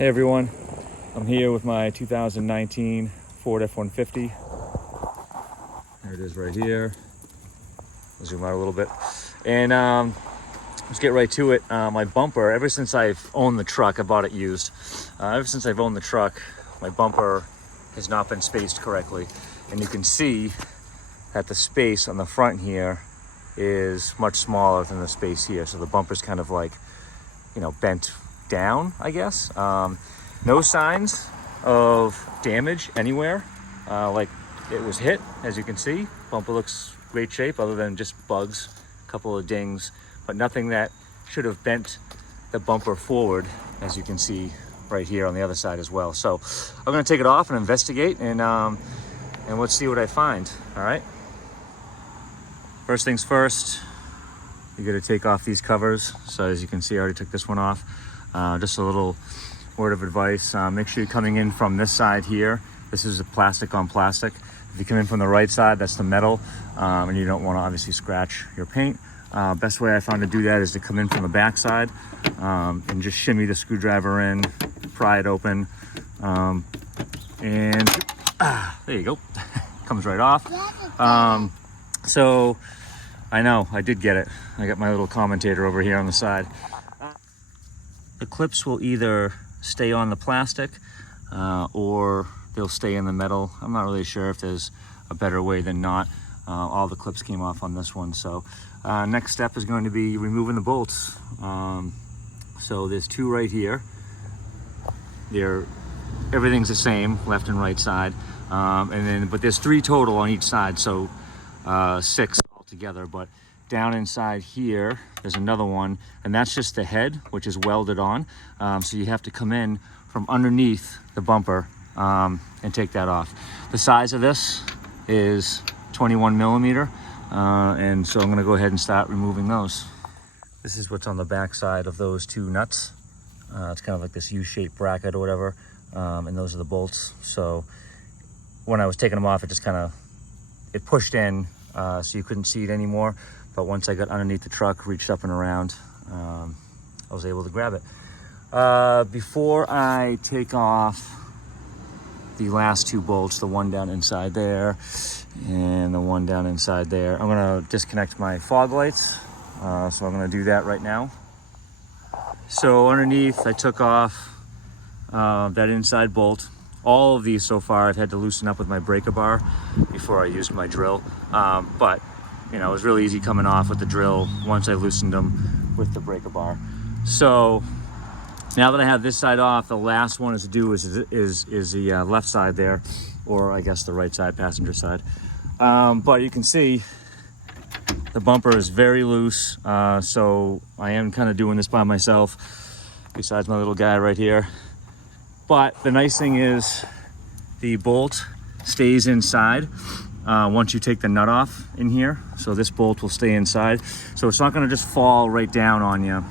Hey everyone, I'm here with my 2019 Ford F-150. There it is right here. I'll zoom out a little bit. And let's get right to it. My bumper, ever since I've owned the truck, I bought it used. Ever since I've owned the truck, my bumper has not been spaced correctly. And you can see that the space on the front here is much smaller than the space here. So the bumper's kind of like, bent down, I guess. No signs of damage anywhere. Like it was hit, as you can see. Bumper looks great shape other than just bugs, a couple of dings, but nothing that should have bent the bumper forward, as you can see right here on the other side as well. So I'm gonna take it off and investigate, and let's see what I find, all right? First things first, you gotta take off these covers. So as you can see, I already took this one off. Just a little word of advice, make sure you're coming in from this side here. This is a plastic on plastic. If you come in from the right side, that's the metal, and you don't want to obviously scratch your paint. Best way I found to do that is to come in from the back side and just shimmy the screwdriver in, pry it open, and there you go. Comes right off. So I know I did get it. I got my little commentator over here on the side. The clips will either stay on the plastic or they'll stay in the metal. I'm not really sure if there's a better way than not. All the clips came off on this one. So next step is going to be removing the bolts. So there's two right here. Everything's the same, left and right side. But there's three total on each side, so 6 altogether. But down inside here, there's another one, and that's just the head, which is welded on. So you have to come in from underneath the bumper and take that off. The size of this is 21 millimeter, and so I'm gonna go ahead and start removing those. This is what's on the back side of those two nuts. It's kind of like this U-shaped bracket or whatever, and those are the bolts. So when I was taking them off, it pushed in, so you couldn't see it anymore. But once I got underneath the truck, reached up and around, I was able to grab it. Before I take off the last two bolts, the one down inside there and the one down inside there, I'm gonna disconnect my fog lights. So I'm gonna do that right now. So underneath, I took off that inside bolt. All of these so far, I've had to loosen up with my breaker bar before I used my drill. But it was really easy coming off with the drill once I loosened them with the breaker bar. So now that I have this side off, the last one is to do is the left side there, or I guess the right side, passenger side. But you can see the bumper is very loose, so I am kind of doing this by myself, besides my little guy right here. But the nice thing is the bolt stays inside once you take the nut off in here. So this bolt will stay inside. So it's not gonna just fall right down on you.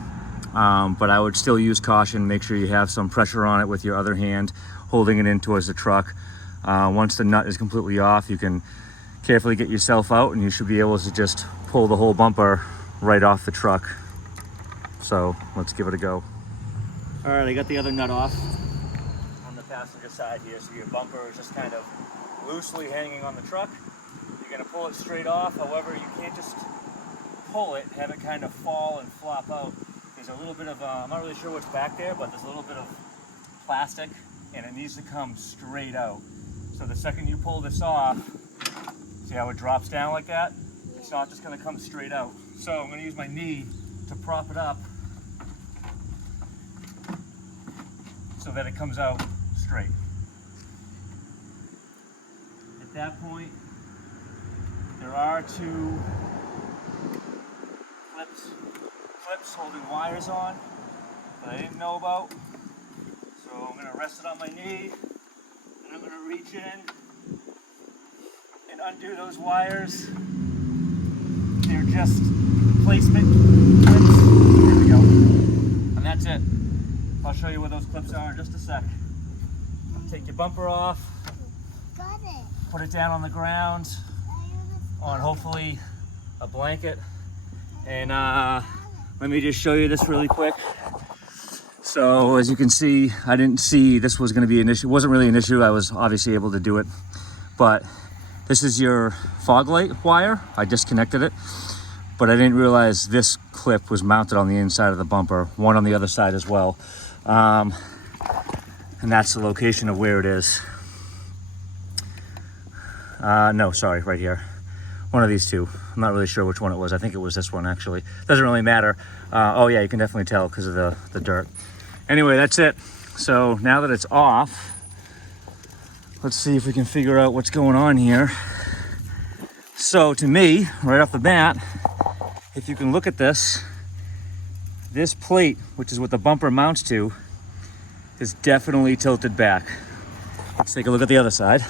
But I would still use caution. Make sure you have some pressure on it with your other hand, holding it in towards the truck. Once the nut is completely off, you can carefully get yourself out and you should be able to just pull the whole bumper right off the truck. So let's give it a go. All right, I got the other nut off on the passenger side here. So your bumper is just kind of loosely hanging on the truck. You're gonna pull it straight off. However, you can't just pull it, have it kind of fall and flop out. There's a little bit of, I'm not really sure what's back there, but there's a little bit of plastic and it needs to come straight out. So the second you pull this off, see how it drops down like that? It's not just gonna come straight out. So I'm gonna use my knee to prop it up so that it comes out straight. At that point, there are two clips holding wires on that I didn't know about. So I'm gonna rest it on my knee, and I'm gonna reach in and undo those wires. They're just placement clips. There we go. And that's it. I'll show you where those clips are in just a sec. Take your bumper off. Put it down on the ground on hopefully a blanket. And let me just show you this really quick. So as you can see, I didn't see this was going to be an issue. It wasn't really an issue. I was obviously able to do it, but this is your fog light wire. I disconnected it, but I didn't realize this clip was mounted on the inside of the bumper, one on the other side as well. And that's the location of where it is. No, sorry, right here. One of these two. I'm not really sure which one it was. I think it was this one, actually. Doesn't really matter. Oh yeah, you can definitely tell because of the dirt. Anyway, that's it. So now that it's off, let's see if we can figure out what's going on here. So to me, right off the bat, if you can look at this plate, which is what the bumper mounts to, is definitely tilted back. Let's take a look at the other side.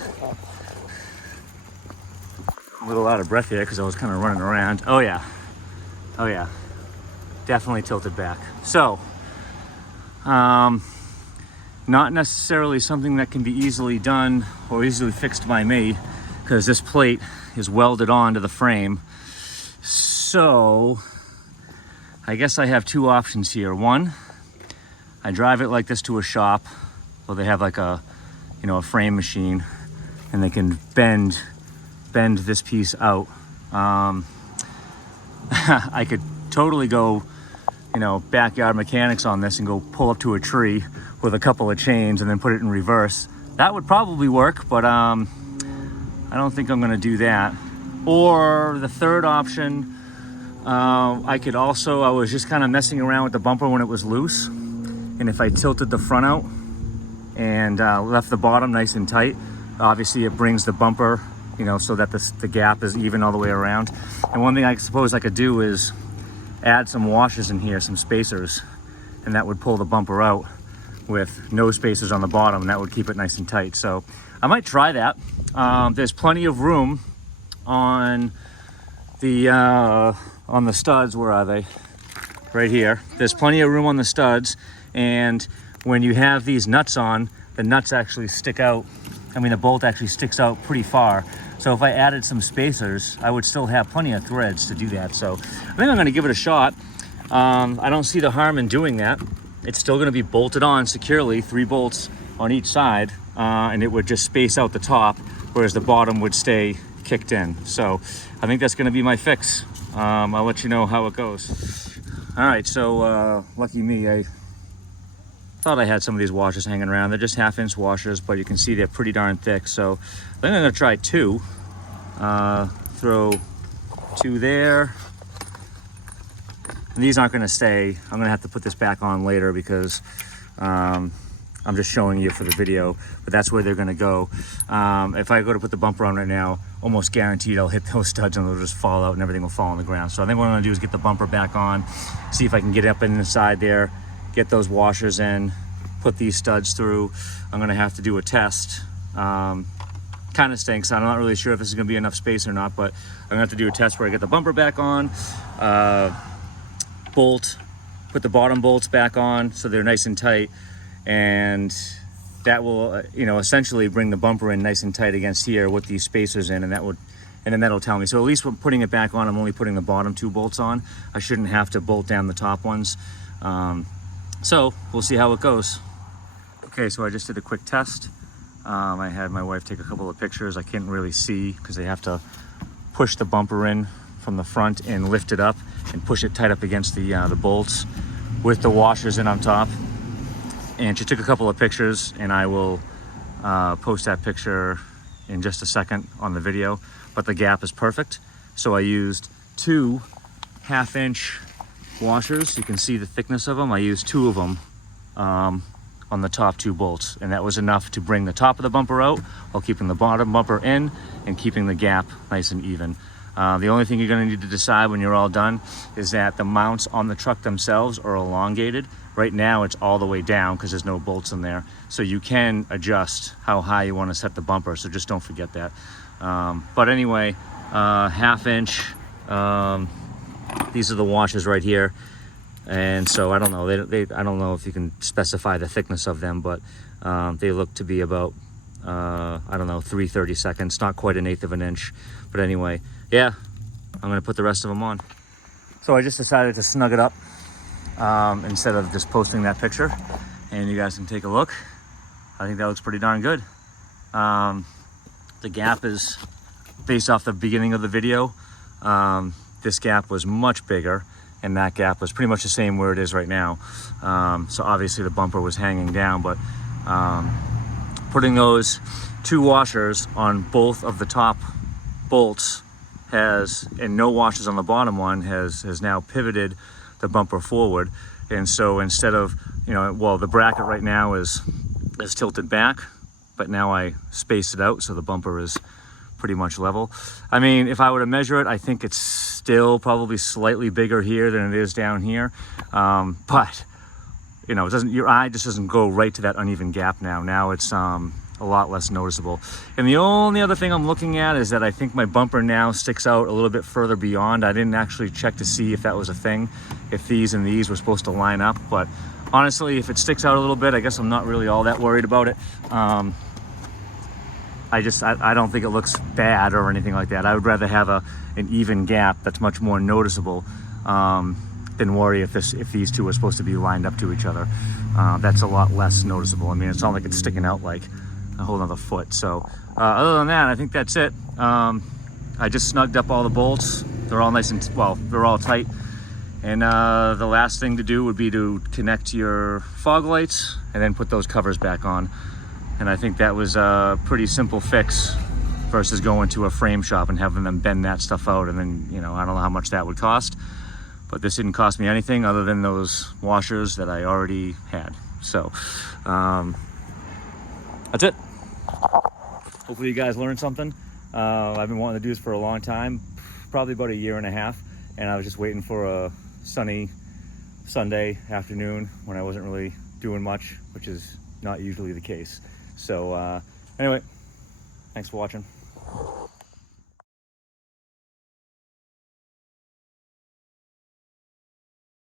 I'm a little out of breath here because I was kind of running around. Oh yeah, definitely tilted back. So, not necessarily something that can be easily done or easily fixed by me, because this plate is welded onto the frame. So, I guess I have two options here. One, I drive it like this to a shop, where they have like a frame machine, and they can bend this piece out. I could totally go, backyard mechanics on this and go pull up to a tree with a couple of chains and then put it in reverse. That would probably work, but I don't think I'm gonna do that. Or the third option, I was just kind of messing around with the bumper when it was loose, and if I tilted the front out and left the bottom nice and tight, obviously it brings the bumper, so that the gap is even all the way around. And one thing I suppose I could do is add some washers in here, some spacers, and that would pull the bumper out with no spacers on the bottom, and that would keep it nice and tight. So I might try that. There's plenty of room on the studs. Where are they? Right here. There's plenty of room on the studs, and when you have these nuts on, the nuts actually stick out. The bolt actually sticks out pretty far. So if I added some spacers, I would still have plenty of threads to do that. So I think I'm gonna give it a shot. I don't see the harm in doing that. It's still gonna be bolted on securely, 3 bolts on each side, and it would just space out the top, whereas the bottom would stay kicked in. So I think that's gonna be my fix. I'll let you know how it goes. All right, so lucky me, I thought I had some of these washers hanging around. They're just 1/2-inch washers, but you can see they're pretty darn thick. So I think I'm gonna try 2. Throw 2 there. And these aren't gonna stay. I'm gonna have to put this back on later because I'm just showing you for the video, but that's where they're gonna go. If I go to put the bumper on right now, almost guaranteed I'll hit those studs and they'll just fall out and everything will fall on the ground. So I think what I'm gonna do is get the bumper back on, see if I can get up inside there, get those washers in, put these studs through. I'm gonna have to do a test. Kind of stinks. I'm not really sure if this is gonna be enough space or not, but I'm gonna have to do a test where I get the bumper back on, put the bottom bolts back on so they're nice and tight, and that will essentially bring the bumper in nice and tight against here with these spacers in, and then that'll tell me. So at least when putting it back on, I'm only putting the bottom 2 bolts on. I shouldn't have to bolt down the top ones. So we'll see how it goes. Okay, so I just did a quick test. I had my wife take a couple of pictures. I can't really see because they have to push the bumper in from the front and lift it up and push it tight up against the bolts with the washers in on top. And she took a couple of pictures, and I will post that picture in just a second on the video. But the gap is perfect. So I used 2 1/2-inch washers. You can see the thickness of them. I used 2 of them on the top 2 bolts, and that was enough to bring the top of the bumper out while keeping the bottom bumper in and keeping the gap nice and even. The only thing you're going to need to decide when you're all done is that the mounts on the truck themselves are elongated. Right now it's all the way down because there's no bolts in there, so you can adjust how high you want to set the bumper, so just don't forget that. But anyway, 1/2-inch, these are the washers right here. And so I don't know, I don't know if you can specify the thickness of them, but they look to be about, I don't know, 3/32, not quite 1/8 of an inch. But anyway, yeah, I'm gonna put the rest of them on. So I just decided to snug it up. instead of just posting that picture. And you guys can take a look. I think that looks pretty darn good. The gap is based off the beginning of the video. This gap was much bigger, and that gap was pretty much the same where it is right now. So obviously the bumper was hanging down, but putting those 2 washers on both of the top bolts and no washers on the bottom one has now pivoted the bumper forward. And so instead of, well, the bracket right now is tilted back, but now I spaced it out so the bumper is pretty much level. I mean, if I were to measure it, I think it's still probably slightly bigger here than it is down here. But your eye just doesn't go right to that uneven gap now. Now it's a lot less noticeable. And the only other thing I'm looking at is that I think my bumper now sticks out a little bit further beyond. I didn't actually check to see if that was a thing, if these and these were supposed to line up. But honestly, if it sticks out a little bit, I guess I'm not really all that worried about it. I don't think it looks bad or anything like that. I would rather have an even gap that's much more noticeable than worry if these two are supposed to be lined up to each other. That's a lot less noticeable. I mean, it's not like it's sticking out like a whole other foot. So other than that, I think that's it. I just snugged up all the bolts. They're all nice and, well, they're all tight. And the last thing to do would be to connect your fog lights and then put those covers back on. And I think that was a pretty simple fix versus going to a frame shop and having them bend that stuff out. And then, I don't know how much that would cost, but this didn't cost me anything other than those washers that I already had. So that's it. Hopefully you guys learned something. I've been wanting to do this for a long time, probably about 1.5 years, and I was just waiting for a sunny Sunday afternoon when I wasn't really doing much, which is not usually the case. So anyway, thanks for watching.